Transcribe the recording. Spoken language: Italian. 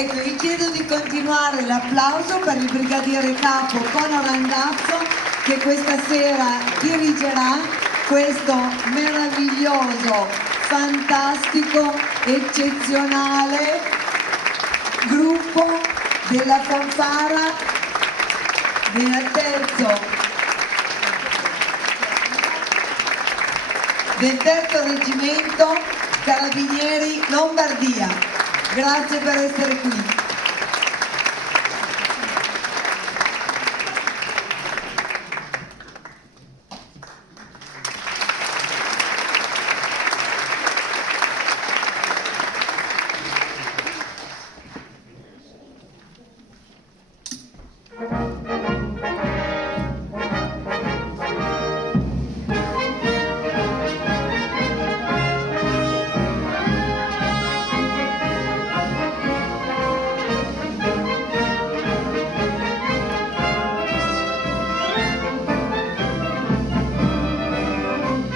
Ecco, vi chiedo di continuare l'applauso per il brigadiere capo Conor Randazzo, che questa sera dirigerà questo meraviglioso, fantastico, eccezionale gruppo della fanfara del terzo reggimento Carabinieri Lombardia. Grazie per essere qui.